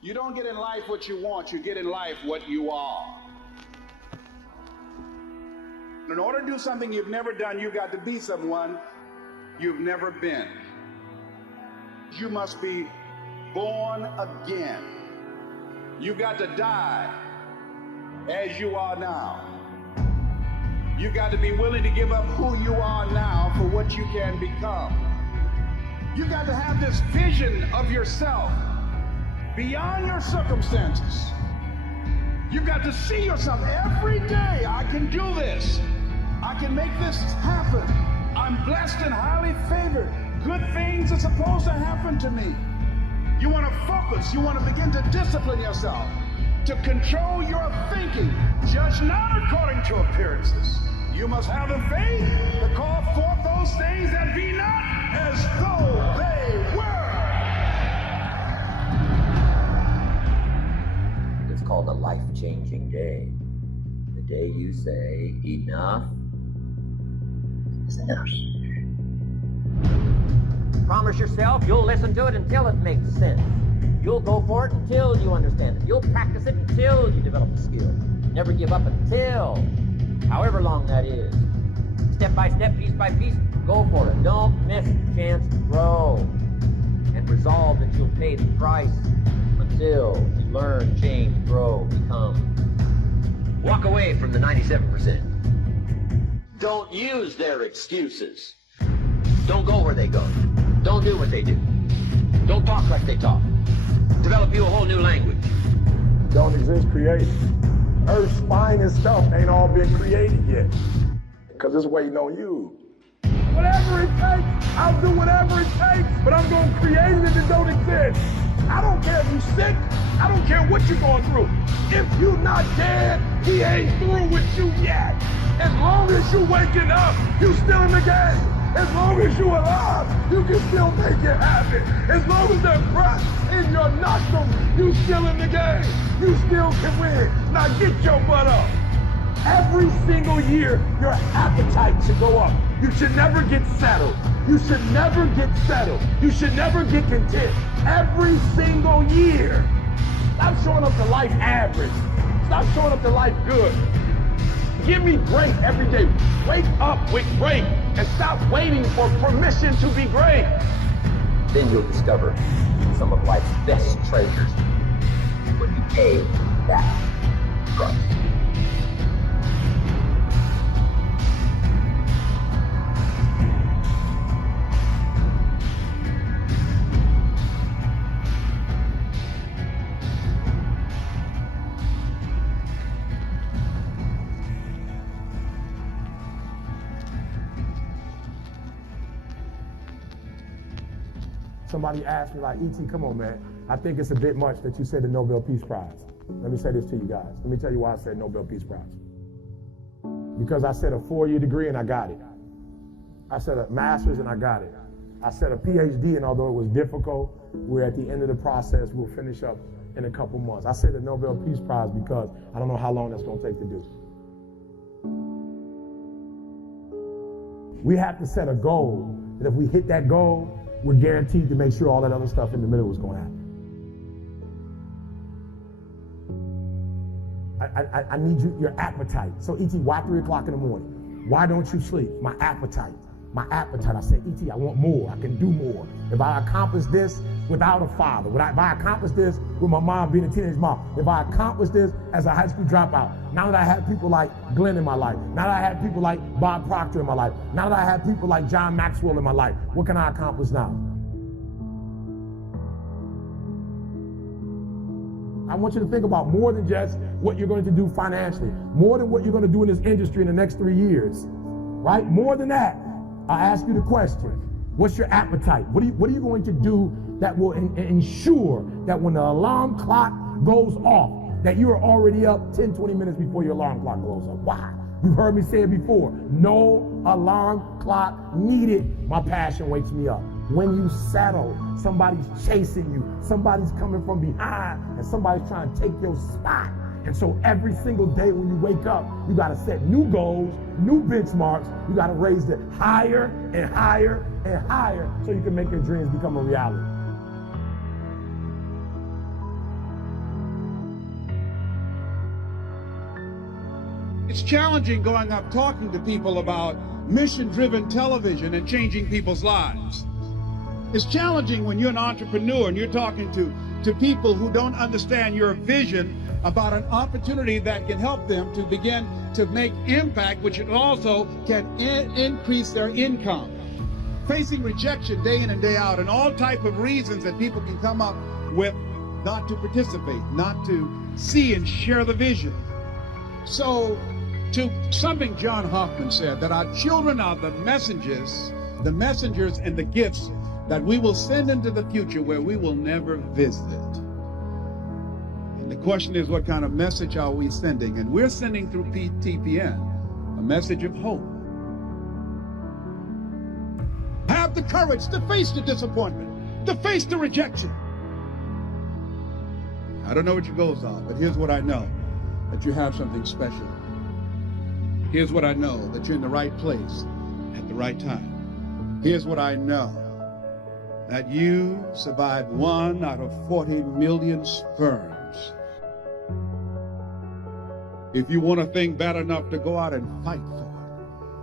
You don't get in life what you want, you get in life what you are. In order to do something you've never done, you've got to be someone you've never been. You must be born again. You've got to die as you are now. You've got to be willing to give up who you are now for what you can become. You've got to have this vision of yourself beyond your circumstances. You've got to see yourself every day. I can do this. I can make this happen. I'm blessed and highly favored. Good things are supposed to happen to me. You want to focus. You want to begin to discipline yourself, to control your thinking. Judge not according to appearances. You must have the faith to call forth those things that be not as though they were. It's called a life-changing day. The day you say, enough is enough. Promise yourself you'll listen to it until it makes sense. You'll go for it until you understand it. You'll practice it until you develop the skill. Never give up until, however long that is. Step by step, piece by piece, go for it. Don't miss the chance to grow. And resolve that you'll pay the price until you learn, change, grow, become. Walk away from the 97%. Don't use their excuses. Don't go where they go. Don't do what they do. Don't talk like they talk. Develop you a whole new language. Don't exist, create it. Earth's finest stuff ain't all been created yet. Because it's waiting on you. Whatever it takes, I'll do whatever it takes, but I'm going to create it if it don't exist. I don't care if you're sick. I don't care what you're going through. If you're not dead, he ain't through with you yet. As long as you're waking up, you still in the game. As long as you're alive, you can still make it happen. As long as there's breath in your nostrils, you still in the game. You still can win. Now get your butt up. Every single year, your appetite should go up. You should never get settled. You should never get settled. You should never get content. Every single year. Stop showing up to life average. Stop showing up to life good. Give me great every day. Wake up with great and stop waiting for permission to be great. Then you'll discover some of life's best treasures when you pay that price. Somebody asked me, like, E.T., come on, man. I think it's a bit much that you said the Nobel Peace Prize. Let me say this to you guys. Let me tell you why I said Nobel Peace Prize. Because I said a 4-year degree and I got it. I said a master's and I got it. I said a PhD, and although it was difficult, we're at the end of the process. We'll finish up in a couple months. I said the Nobel Peace Prize because I don't know how long that's going to take to do. We have to set a goal, and if we hit that goal, we're guaranteed to make sure all that other stuff in the middle is going to happen. I need your appetite. So, E.T., why 3 o'clock in the morning? Why don't you sleep? My appetite. My appetite. I said, E.T., I want more. I can do more. If I accomplish this without a father, if I accomplish this with my mom being a teenage mom, if I accomplish this as a high school dropout, now that I have people like Glenn in my life, now that I have people like Bob Proctor in my life, now that I have people like John Maxwell in my life, what can I accomplish now? I want you to think about more than just what you're going to do financially, more than what you're going to do in this industry in the next 3 years, right? More than that, I ask you the question, what's your appetite? What are you going to do that will ensure that when the alarm clock goes off, that you are already up 10, 20 minutes before your alarm clock goes off? Why? You've heard me say it before. No alarm clock needed. My passion wakes me up. When you settle, somebody's chasing you, somebody's coming from behind, and somebody's trying to take your spot. And so every single day when you wake up, you got to set new goals, new benchmarks. You got to raise it higher and higher and higher so you can make your dreams become a reality. It's challenging going up talking to people about mission-driven television and changing people's lives. It's challenging when you're an entrepreneur and you're talking to people who don't understand your vision about an opportunity that can help them to begin to make impact, which also can increase their income. Facing rejection day in and day out, and all type of reasons that people can come up with not to participate, not to see and share the vision. So, to something John Hoffman said, that our children are the messengers and the gifts that we will send into the future where we will never visit. And the question is, what kind of message are we sending? And we're sending through TPN a message of hope. Have the courage to face the disappointment, to face the rejection. I don't know what your goals are, but here's what I know, that you have something special. Here's what I know, that you're in the right place at the right time. Here's what I know, that you survived 1 out of 40 million sperms. If you want a thing bad enough to go out and fight for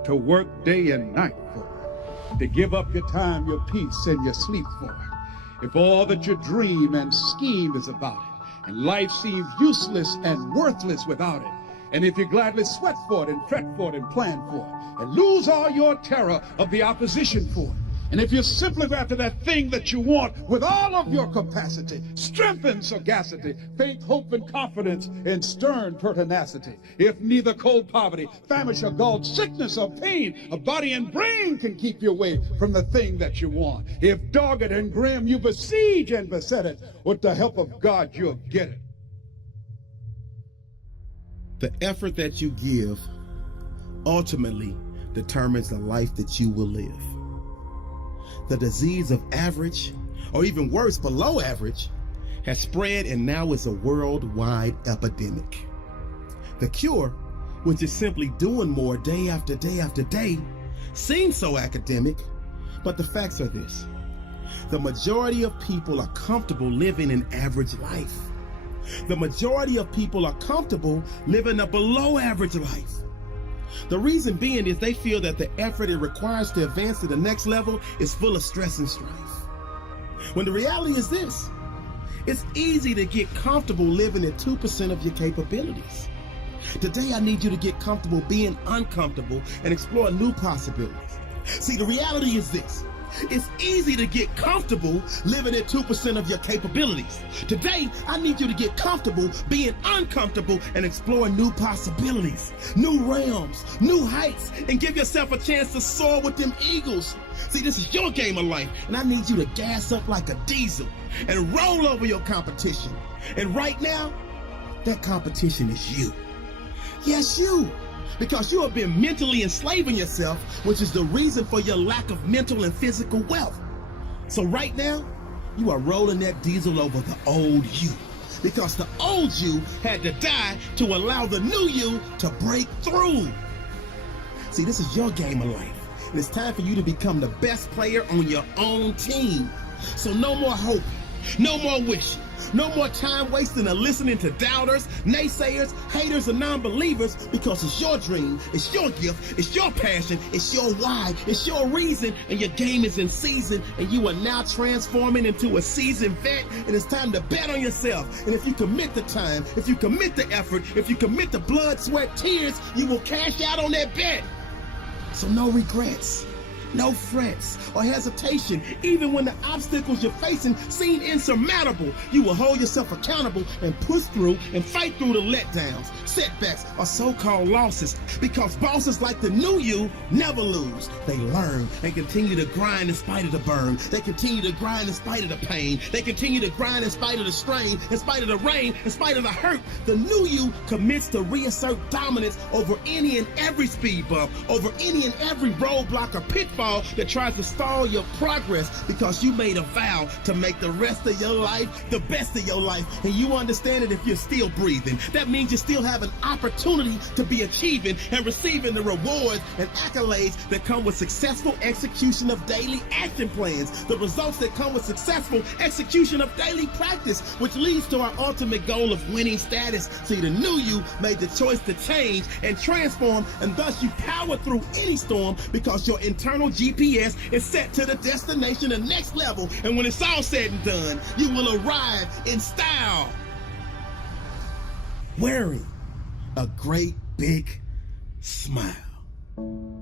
it, to work day and night for it, to give up your time, your peace, and your sleep for it, if all that you dream and scheme is about it, and life seems useless and worthless without it, and if you gladly sweat for it and fret for it and plan for it, and lose all your terror of the opposition for it, and if you're simply after that thing that you want with all of your capacity, strength and sagacity, faith, hope, and confidence, and stern pertinacity, if neither cold poverty, famish, or gall, sickness, or pain of body and brain can keep you away from the thing that you want, if dogged and grim you besiege and beset it, with the help of God you'll get it. The effort that you give ultimately determines the life that you will live. The disease of average, or even worse, below average, has spread and now is a worldwide epidemic. The cure, which is simply doing more day after day after day, seems so academic, but the facts are this. The majority of people are comfortable living an average life. The majority of people are comfortable living a below average life. The reason being is they feel that the effort it requires to advance to the next level is full of stress and strife. When the reality is this, it's easy to get comfortable living at 2% of your capabilities. Today, I need you to get comfortable being uncomfortable and explore new possibilities. See, the reality is this. It's easy to get comfortable living at 2% of your capabilities. Today, I need you to get comfortable being uncomfortable and exploring new possibilities, new realms, new heights, and give yourself a chance to soar with them eagles. See, this is your game of life, and I need you to gas up like a diesel and roll over your competition. And right now, that competition is you. Yes, you. Because you have been mentally enslaving yourself, which is the reason for your lack of mental and physical wealth. So right now, you are rolling that diesel over the old you. Because the old you had to die to allow the new you to break through. See, this is your game of life. And it's time for you to become the best player on your own team. So no more hope, no more wishing. No more time wasting and listening to doubters, naysayers, haters, and non-believers, because it's your dream, it's your gift, it's your passion, it's your why, it's your reason, and your game is in season, and you are now transforming into a seasoned vet, and it's time to bet on yourself. And if you commit the time, if you commit the effort, if you commit the blood, sweat, tears, you will cash out on that bet. So no regrets. No frets or hesitation. Even when the obstacles you're facing seem insurmountable, you will hold yourself accountable and push through and fight through the letdowns, setbacks, or so-called losses. Because bosses like the new you never lose. They learn and continue to grind in spite of the burn. They continue to grind in spite of the pain. They continue to grind in spite of the strain, in spite of the rain, in spite of the hurt. The new you commits to reassert dominance over any and every speed bump, over any and every roadblock or pitfall, pitfall that tries to stall your progress because you made a vow to make the rest of your life the best of your life. And you understand it if you're still breathing. That means you still have an opportunity to be achieving and receiving the rewards and accolades that come with successful execution of daily action plans, the results that come with successful execution of daily practice, which leads to our ultimate goal of winning status. See, the new you made the choice to change and transform, and thus you power through any storm because your internal GPS is set to the destination, the next level. And when it's all said and done, you will arrive in style, wearing a great big smile.